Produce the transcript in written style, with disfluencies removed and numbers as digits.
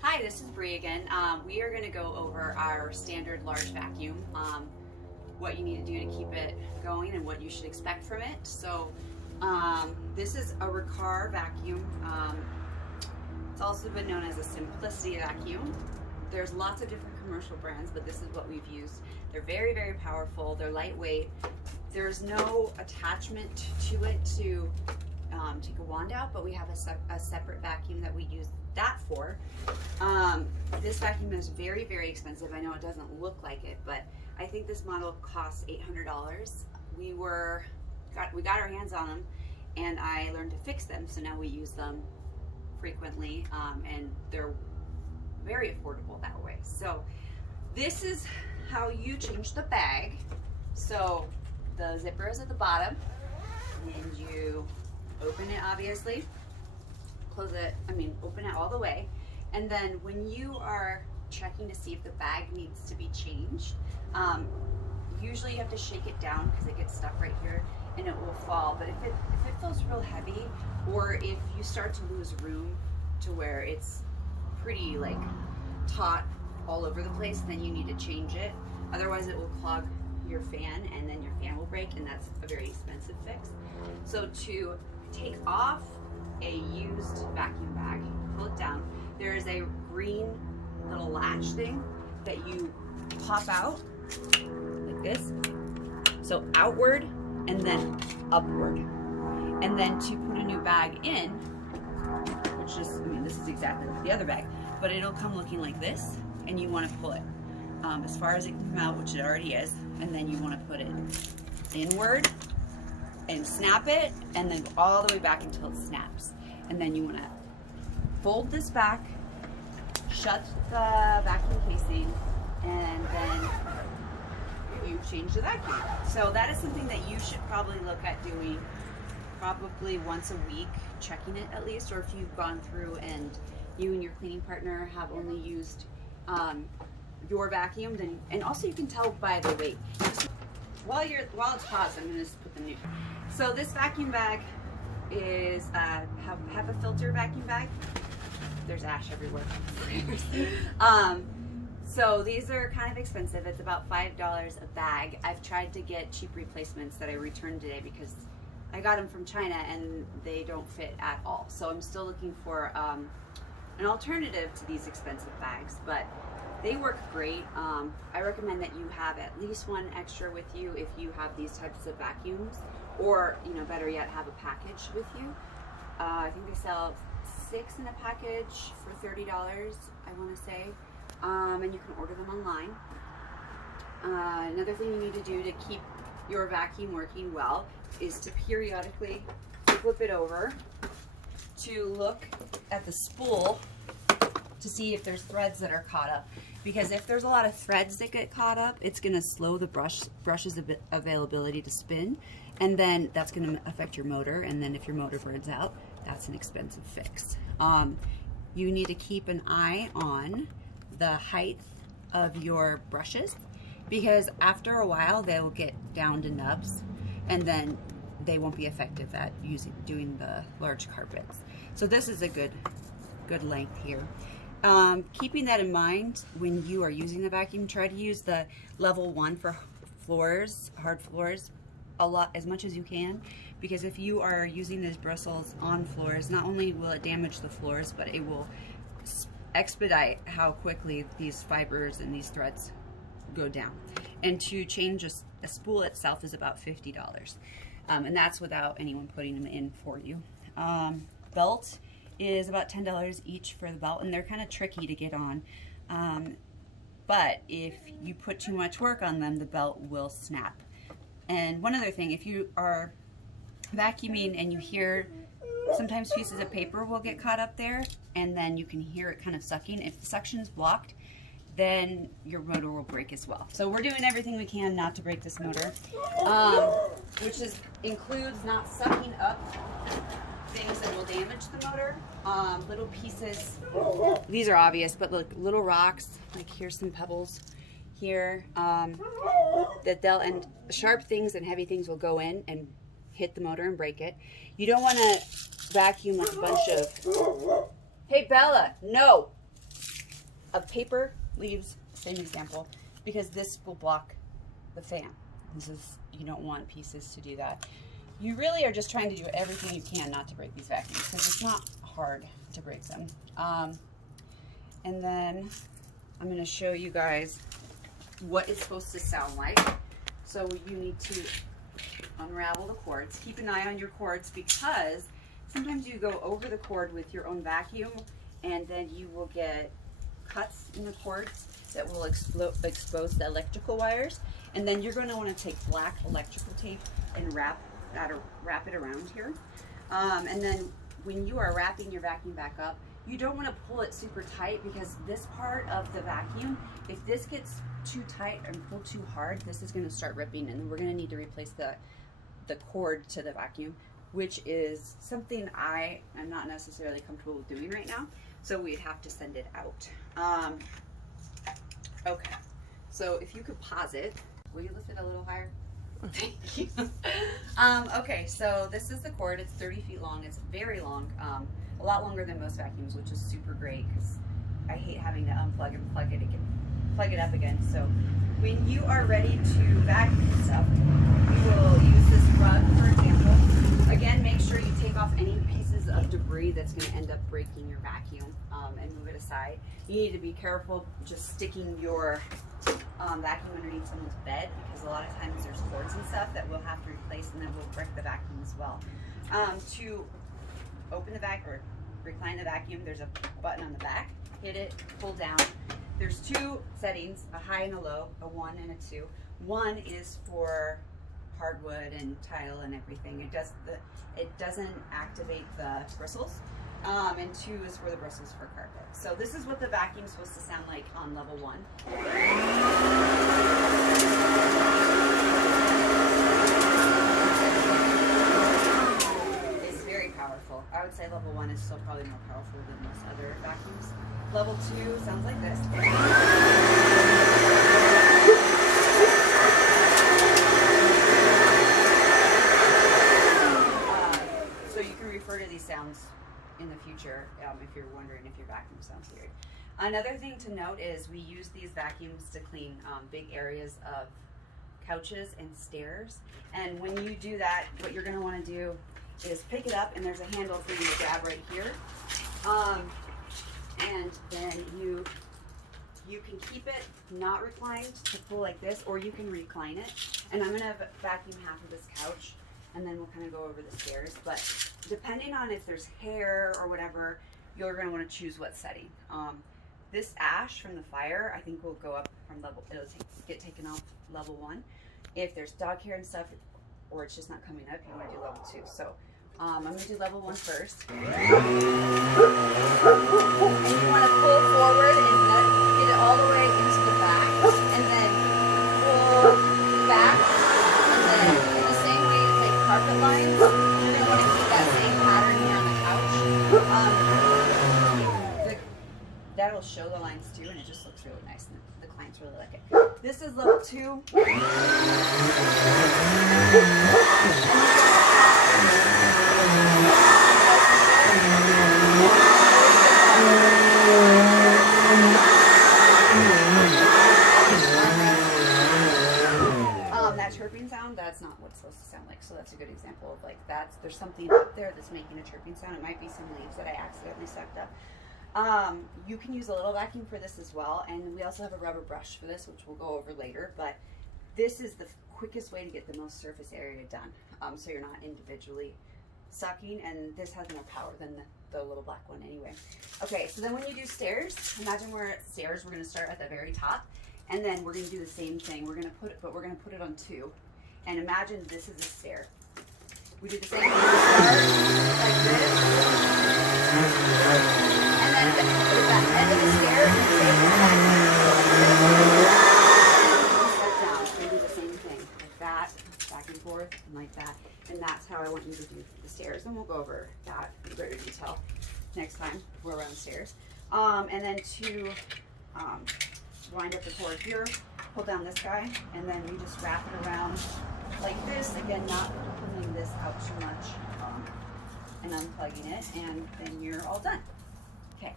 Hi, this is Bree again. We are going to go over our standard large vacuum, what you need to do to keep it going and what you should expect from it. So this is a Riccar vacuum. It's also been known as a Simplicity vacuum. There's lots of different commercial brands, but this is what we've used. They're very, very powerful. They're lightweight. There's no attachment to it to take a wand out, but we have a separate vacuum that we use that for. This vacuum is very, very expensive. I know it doesn't look like it, but I think this model costs $800. We got our hands on them, and I learned to fix them, so now we use them frequently, and they're very affordable that way. So this is how you change the bag. So the zipper is at the bottom, and you open it, obviously, close it, open it all the way, and then when you are checking to see if the bag needs to be changed, usually you have to shake it down because it gets stuck right here and it will fall. But if it feels real heavy, or if you start to lose room to where it's pretty like taut all over the place, then you need to change it. Otherwise it will clog your fan, and then your fan will break, and that's a very expensive fix. So to take off a used vacuum bag, pull it down, there is a green little latch thing that you pop out like this. So outward and then upward. And then to put a new bag in, which is, this is exactly like the other bag, but it'll come looking like this, and you want to pull it as far as it can come out, which it already is, and then you want to put it inward and snap it, and then go all the way back until it snaps. And then you want to fold this back, shut the vacuum casing, and then you change the vacuum. So that is something that you should probably look at doing probably once a week, checking it at least, or if you've gone through and you and your cleaning partner have only used your vacuum, then, and also you can tell by the weight. While it's paused, I'm going to just put the new. So this vacuum bag is have a filter vacuum bag. There's ash everywhere. So these are kind of expensive. It's about $5 a bag. I've tried to get cheap replacements that I returned today because I got them from China and they don't fit at all. So I'm still looking for an alternative to these expensive bags, but they work great. I recommend that you have at least one extra with you if you have these types of vacuums, or better yet, have a package with you. I think they sell 6 in a package for $30, I want to say, and you can order them online. Another thing you need to do to keep your vacuum working well is to periodically flip it over to look at the spool to see if there's threads that are caught up, because if there's a lot of threads that get caught up, it's going to slow the brush's availability to spin, and then that's going to affect your motor, and then if your motor burns out, that's an expensive fix. You need to keep an eye on the height of your brushes, because after a while they will get down to nubs, and then they won't be effective at doing the large carpets. So this is a good length here. Keeping that in mind when you are using the vacuum, try to use the level 1 for floors, hard floors, as much as you can, because if you are using these bristles on floors, not only will it damage the floors, but it will expedite how quickly these fibers and these threads go down. And to change a spool itself is about $50, and that's without anyone putting them in for you. Belt is about $10 each for the belt, and they're kind of tricky to get on, but if you put too much work on them, the belt will snap. And one other thing, if you are vacuuming and you hear sometimes pieces of paper will get caught up there, and then you can hear it kind of sucking. If the suction is blocked, then your motor will break as well. So we're doing everything we can not to break this motor, which includes not sucking up things that will damage the motor. Little pieces, these are obvious, but look, little rocks, like here's some pebbles here, and sharp things and heavy things will go in and hit the motor and break it. You don't want to vacuum with a bunch of, hey Bella, no, of paper, leaves, same example, because this will block the fan. You don't want pieces to do that. You really are just trying to do everything you can not to break these vacuums, because it's not hard to break them. And then I'm going to show you guys what it's supposed to sound like. So you need to unravel the cords. Keep an eye on your cords, because sometimes you go over the cord with your own vacuum and then you will get cuts in the cords that will expose the electrical wires. And then you're going to want to take black electrical tape and wrap it around here. And then when you are wrapping your vacuum back up, you don't want to pull it super tight, because this part of the vacuum, if this gets too tight and pulled too hard, this is going to start ripping, and we're going to need to replace the cord to the vacuum, which is something I am not necessarily comfortable with doing right now. So we'd have to send it out. Okay, so if you could pause it, will you lift it a little higher? Thank you. Okay, so this is the cord. It's 30 feet long. It's very long, a lot longer than most vacuums, which is super great, because I hate having to unplug and plug it up again. So when you are ready to vacuum stuff, you will use this rug, for example. Again, make sure you take off any pieces of debris that's going to end up breaking your vacuum, and move it aside. You need to be careful just sticking your vacuum underneath someone's bed, because a lot of times there's cords and stuff that we'll have to replace, and then we'll break the vacuum as well. To open the vacuum or recline the vacuum, there's a button on the back. Hit it, pull down. There's two settings, a high and a low, a 1 and a 2. 1 is for hardwood and tile and everything. It doesn't activate the bristles. And 2 is for the bristles for carpet. So this is what the vacuum's supposed to sound like on level 1. It's very powerful. I would say level 1 is still probably more powerful than most other vacuums. Level 2 sounds like this. So you can refer to these sounds in the future if you're wondering if your vacuum sounds weird. Another thing to note is we use these vacuums to clean big areas of couches and stairs. And when you do that, what you're going to want to do is pick it up, and there's a handle for you to grab right here. And then you can keep it not reclined to pull like this, or you can recline it. And I'm going to vacuum half of this couch, and then we'll kind of go over the stairs. But depending on if there's hair or whatever, you're going to want to choose what setting. This ash from the fire, I think, will go up from level, it'll get taken off level 1. If there's dog hair and stuff, or it's just not coming up, you want to do level 2. So I'm going to do level 1 first. And you want to pull forward and get it all the way into the back, and then pull back, and then in the same way as like carpet lines, you're going to want to keep that same pattern here on the couch. That'll show the lines too, and it just looks really nice, and the clients really like it. This is level 2. That chirping sound, that's not what it's supposed to sound like. So that's a good example of like there's something up there that's making a chirping sound. It might be some leaves that I accidentally sucked up. You can use a little vacuum for this as well, and we also have a rubber brush for this, which we'll go over later, but this is the quickest way to get the most surface area done, so you're not individually sucking, and this has more power than the little black one anyway. Okay, so then when you do stairs, imagine we're at stairs. We're going to start at the very top, and then we're going to do the same thing. We're going to put it on 2, and imagine this is a stair. We do the same thing. We start like this, and then at the end of the stair, we step down and do the same thing, like that, back and forth, and like that. And that's how I want you to do the stairs. And we'll go over that in greater detail next time we're around the stairs. And then to wind up the cord here, pull down this guy, and then we just wrap it around like this. Again, not pulling this out too much, and unplugging it, and then you're all done. Okay.